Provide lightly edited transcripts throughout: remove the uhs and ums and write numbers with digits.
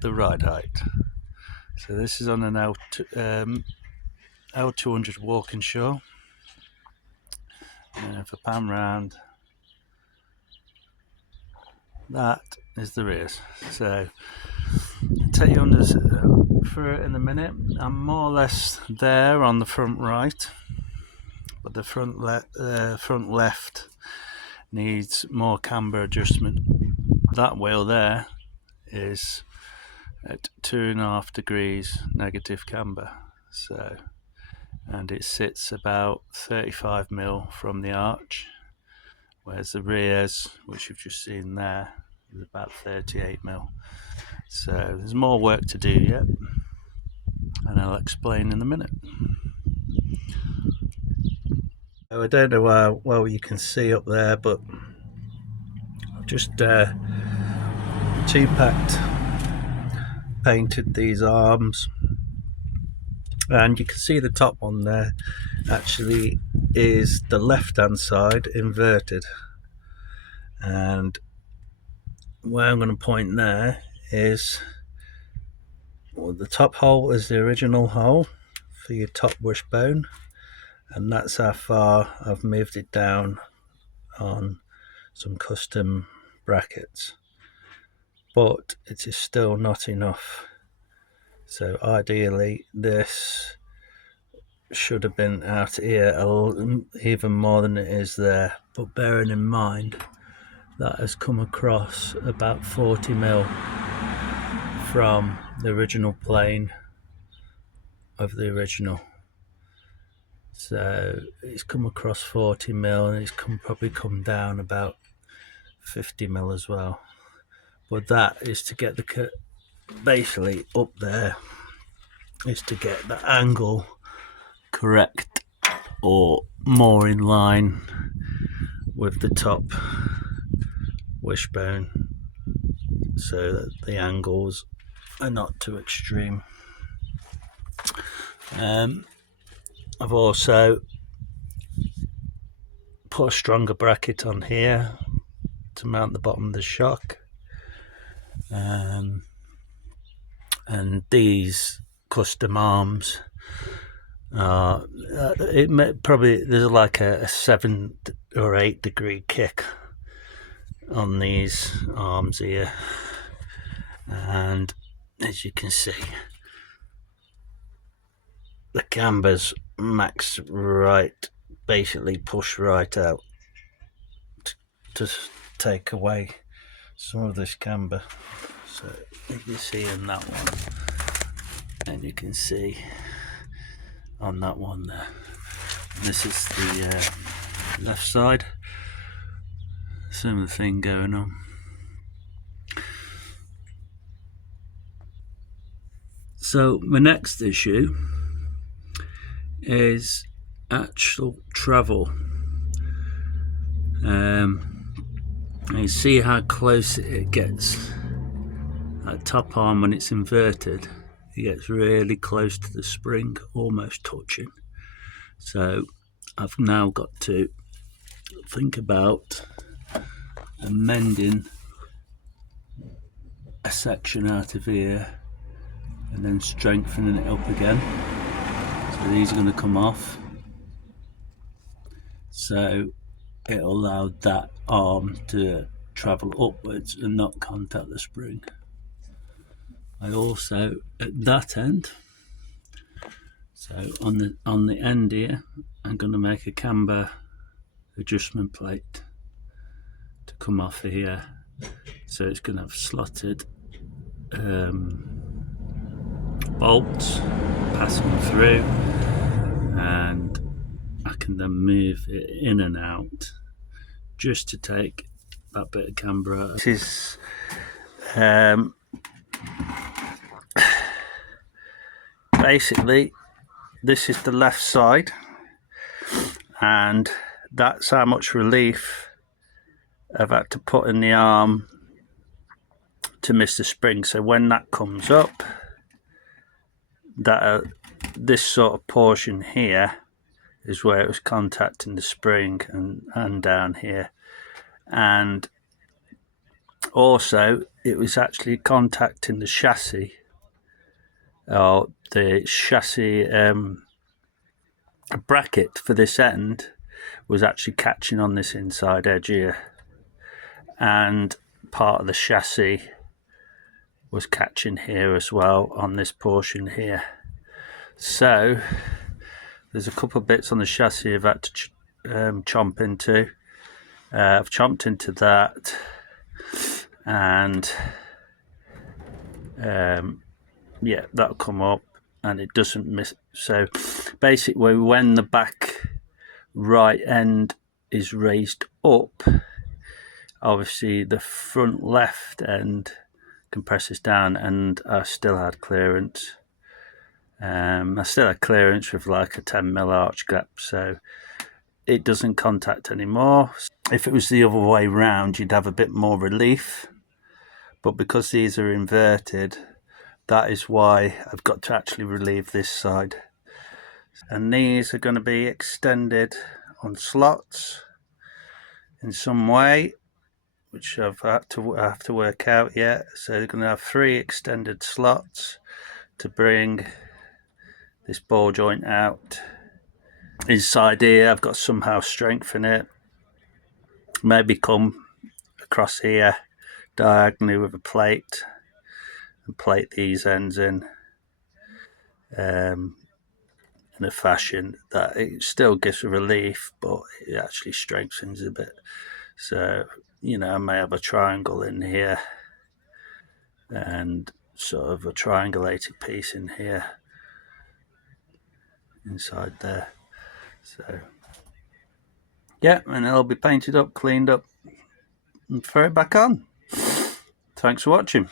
the ride height. So this is on an L200 walking show. And if I pan round, that is the rears. So I'll take you under for it in a minute. I'm more or less there on the front right, but the front left needs more camber adjustment. That wheel there is at 2.5 degrees negative camber, so, and it sits about 35mm from the arch, whereas the rears, which you've just seen there, is about 38mm. So there's more work to do yet, and I'll explain in a minute. So I don't know how well you can see up there, but I've just two-packed painted these arms, and you can see the top one there actually is the left hand side inverted, and where I'm going to point there is, well, the top hole is the original hole for your top wishbone, and that's how far I've moved it down on some custom brackets, but it is still not enough. So ideally this should have been out here even more than it is there, but bearing in mind that has come across about 40mm from the original plane of the original. So it's come across 40mm, and it's probably come down about 50mm as well. But that is to get the basically up there is to get the angle correct, or more in line with the top wishbone, so that the angles are not too extreme. I've also put a stronger bracket on here to mount the bottom of the shock, and these custom arms probably there's like a 7 or 8 degree kick on these arms here, and as you can see the camber's max right, basically push right out to take away some of this camber. So you can see in that one, and you can see on that one there. This is the left side, similar thing going on. So my next issue is actual travel. You see how close it gets. That top arm, when it's inverted, it gets really close to the spring, almost touching. So I've now got to think about amending a section out of here and then strengthening it up again. So these are going to come off, so it'll allow that arm to travel upwards and not contact the spring. I also, at that end, so on the end here, I'm going to make a camber adjustment plate to come off of here, so it's going to have slotted bolts passing through, and I can then move it in and out just to take that bit of camber out. This is basically, this is the left side, and that's how much relief I've had to put in the arm to miss the spring. So when that comes up, that this sort of portion here is where it was contacting the spring, and down here, and Also, it was actually contacting the chassis, or the chassis bracket for this end was actually catching on this inside edge here, and part of the chassis was catching here as well on this portion here. So there's a couple of bits on the chassis I've had to chomp into. I've chomped into that, and yeah, that'll come up and it doesn't miss. So basically, when the back right end is raised up, obviously the front left end compresses down, and I still had clearance. I still had clearance with like a 10mm arch gap, so it doesn't contact anymore. If it was the other way round, you'd have a bit more relief, but because these are inverted, that is why I've got to actually relieve this side. And these are going to be extended on slots in some way, which I have to work out yet. So they're going to have 3 extended slots to bring this ball joint out. Inside here, I've got to somehow strengthen it. Maybe come across here diagonally with a plate and plate these ends in a fashion that it still gives a relief, but it actually strengthens a bit. So, you know, I may have a triangle in here and sort of a triangulated piece in here inside there. So yeah, and it'll be painted up, cleaned up, and throw it back on. Thanks for watching.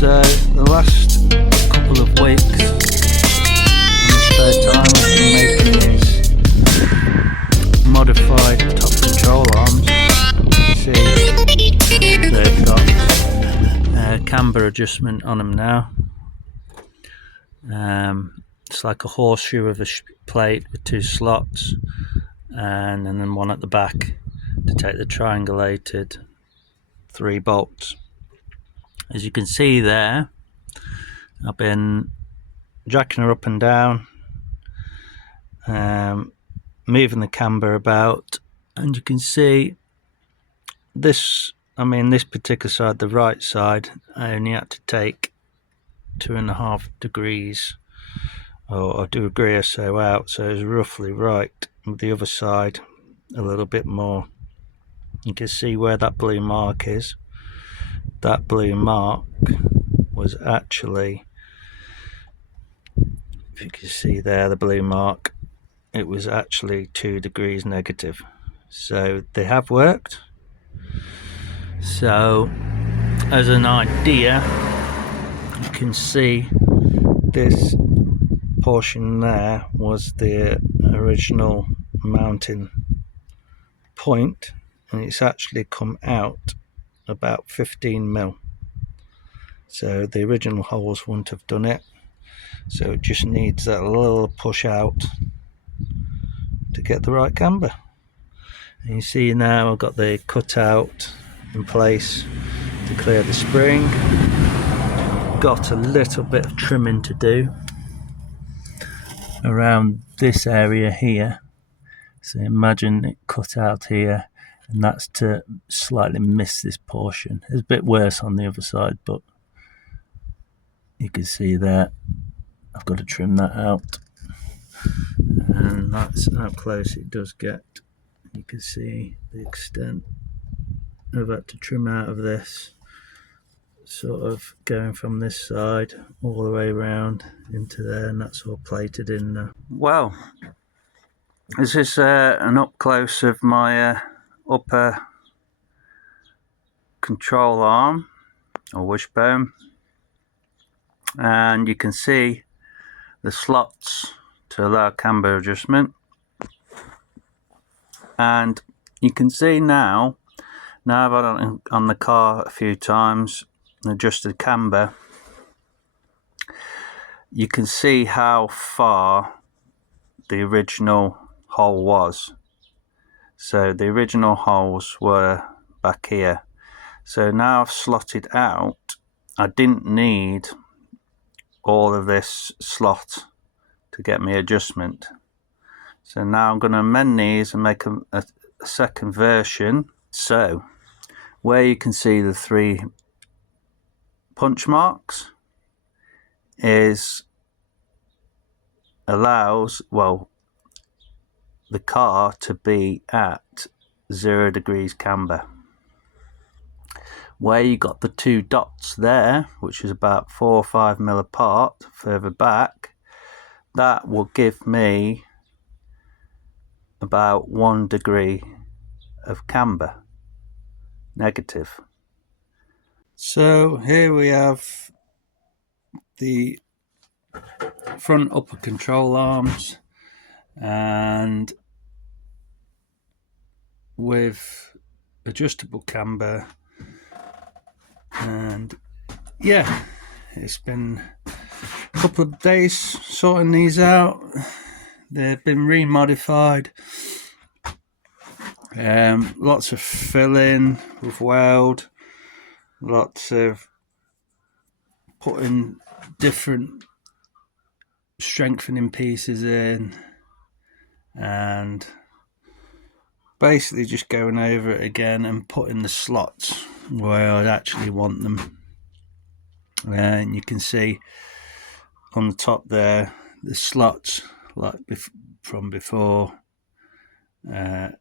So the last couple of weeks, in the spare time, I've been making these modified top control arms. You can see they've got camber adjustment on them now. It's like a horseshoe of a plate with 2 slots, and then one at the back to take the triangulated 3 bolts. As you can see there, I've been jacking her up and down, moving the camber about, and you can see this, this particular side, the right side, I only had to take 2.5 degrees or a degree or so out, so it's roughly right. With the other side a little bit more. You can see where that blue mark is. That blue mark was actually, if you can see there, the blue mark, it was actually 2 degrees negative. So they have worked. So as an idea, you can see this portion there was the original mounting point, and it's actually come out about 15mm. So the original holes wouldn't have done it, so it just needs that little push out to get the right camber. And you see now I've got the cutout in place to clear the spring. Got a little bit of trimming to do around this area here, so imagine it cut out here, and that's to slightly miss this portion. It's a bit worse on the other side, but you can see there I've got to trim that out, and that's how close it does get You can see the extent I've had to trim out of this, sort of going from this side all the way around into there, and that's all plated in now. Well, this is an up close of my upper control arm or wishbone, and you can see the slots to allow camber adjustment, and you can see now I've had it on the car a few times and adjusted camber. You can see how far the original hole was. So the original holes were back here. So now I've slotted out. I didn't need all of this slot to get me adjustment. So now I'm going to amend these and make a second version. So where you can see the 3 punch marks allows, well, the car to be at 0 degrees camber. Where you got the 2 dots there, which is about 4 or 5 mil apart further back, that will give me about 1 degree of camber, negative. So here we have the front upper control arms, and with adjustable camber, and yeah, it's been a couple of days sorting these out. They've been remodified, lots of filling with weld, lots of putting different strengthening pieces in, and basically just going over it again and putting the slots where I'd actually want them. And you can see on the top there the slots like from before, they're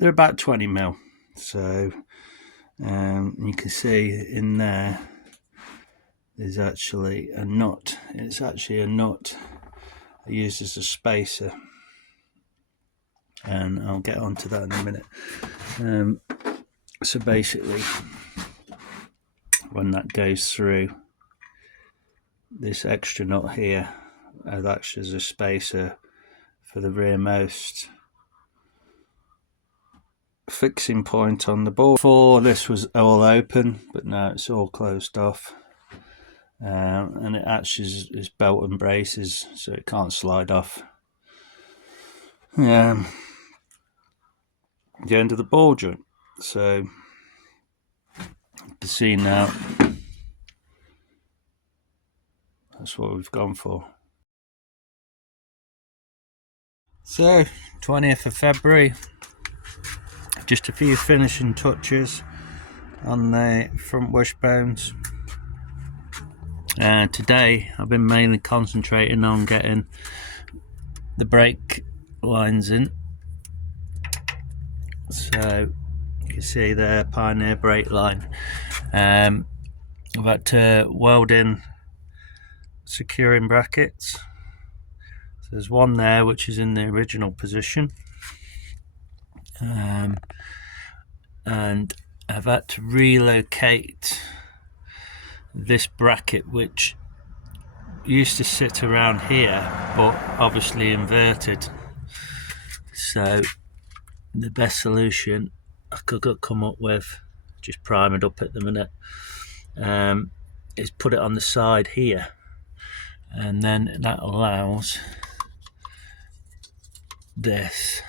about 20 mil. So you can see in there there's actually a nut. It's actually a nut I used as a spacer, and I'll get onto that in a minute. So basically, when that goes through, this extra nut here acts as a spacer for the rearmost fixing point on the board. Before, this was all open, but now it's all closed off, and it acts as belt and braces, so it can't slide off. The end of the ball joint. So you can see now that's what we've gone for. So 20th of February, just a few finishing touches on the front wishbones. Today I've been mainly concentrating on getting the brake lines in. So you can see there, Pioneer brake line. I've had to weld in securing brackets. So there's one there which is in the original position, and I've had to relocate this bracket which used to sit around here but obviously inverted. So the best solution I could come up with, just prime it up at the minute, is put it on the side here, and then that allows this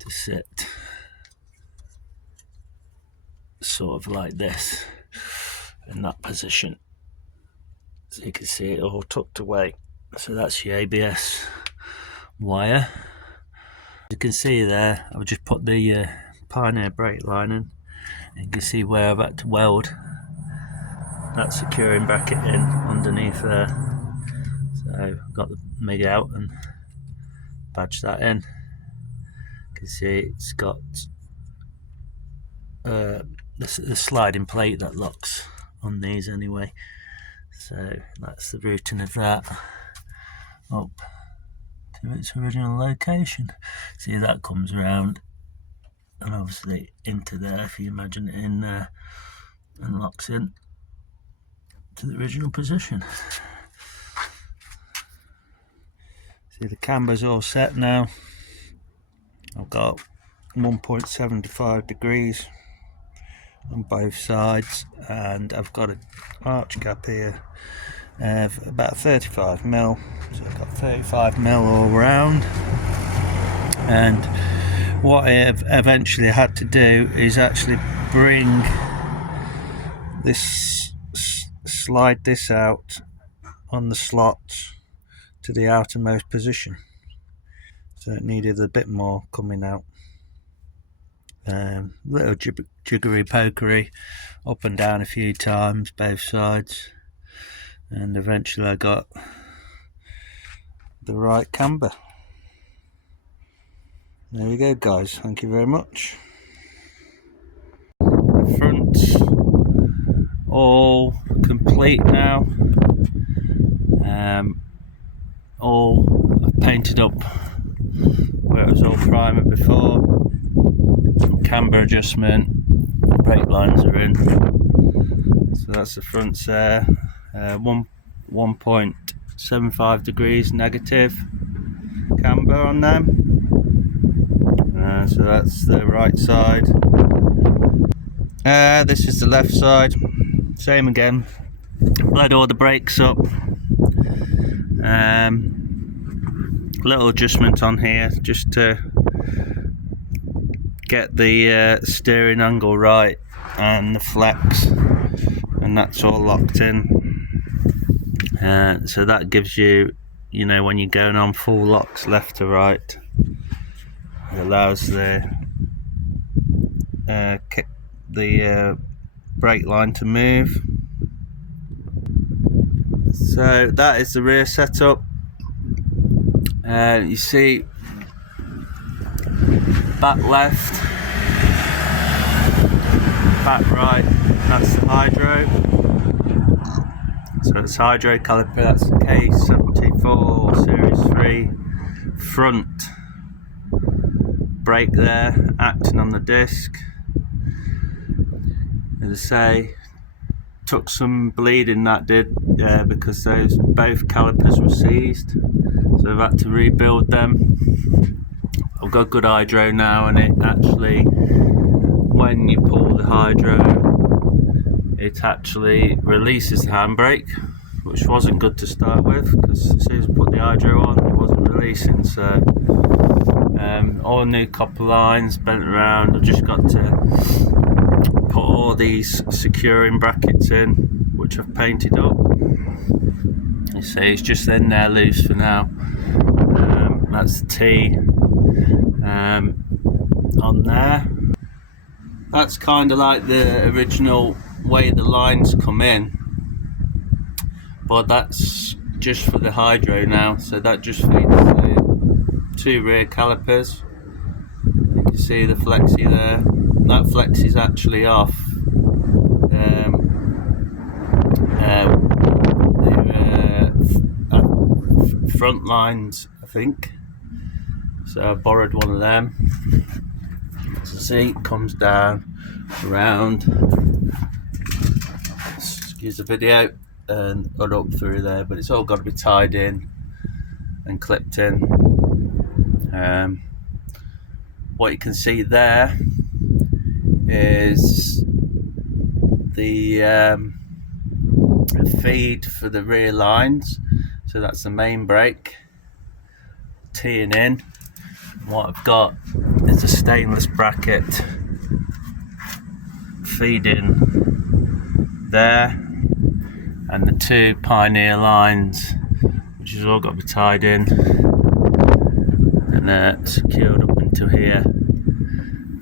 to sit sort of like this in that position, so you can see it all tucked away. So that's your ABS wire. You can see there I've just put the Pioneer brake line in, and you can see where I've had to weld that securing bracket in underneath there. So I've got the MIG out and badge that in, You can see it's got the sliding plate that locks on these anyway. So that's the routing of that up to its original location. See, that comes around and obviously into there, if you imagine it in there, and locks in to the original position. See, the camber's all set now. I've got 1.75 degrees on both sides, and I've got an arch cap here of about 35mm, so I've got 35mm all round. And what I've eventually had to do is actually bring this, slide this out on the slot to the outermost position, so it needed a bit more coming out. Little jiggery pokery up and down a few times both sides, and eventually I got the right camber. There we go, guys, thank you very much. The front's all complete now. All painted up where it was all primer before. Camber adjustment, brake lines are in. So that's the fronts there. 1.75 degrees negative camber on them. So that's the right side. This is the left side. Same again. Bled all the brakes up. Little adjustment on here just to get the steering angle right and the flex, and that's all locked in. So that gives you, when you're going on full locks left to right, it allows the brake line to move. So that is the rear setup. You see, back left, back right, that's the hydro. So it's hydro caliper, that's the K74 Series 3. Front brake there, acting on the disc. As I say, took some bleeding, that did, because those both calipers were seized, so I've had to rebuild them. I've got good hydro now, and it actually, when you pull the hydro, it actually releases the handbrake, which wasn't good to start with, because as soon as I put the hydro on, it wasn't releasing. So all new copper lines bent around. I've just got to put all these securing brackets in, which I've painted up. You see, it's just in there loose for now. That's the T on there. That's kind of like the original way the lines come in, but that's just for the hydro now. So that just feeds the two rear calipers. You can see the flexi there. That flexi is actually off. The front lines, I think. So I borrowed one of them. So see, it comes down around. Excuse the video, and up through there, but it's all got to be tied in and clipped in. What you can see there is the feed for the rear lines. So that's the main brake teeing in. What I've got is a stainless bracket feeding there, and the two Pioneer lines, which has all got to be tied in and secured up into here,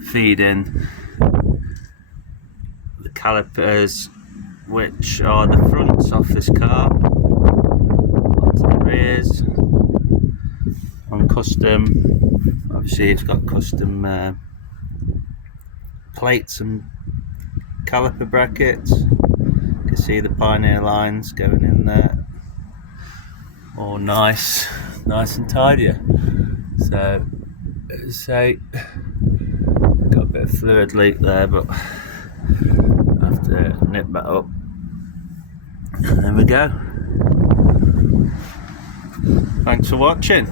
feeding the calipers, which are the fronts of this car, onto the rears, on custom, obviously it's got custom plates and caliper brackets. You can see the Pioneer lines going in there, all nice and tidy. So say got a bit of fluid leak there, but I have to nip that up. There we go. Thanks for watching.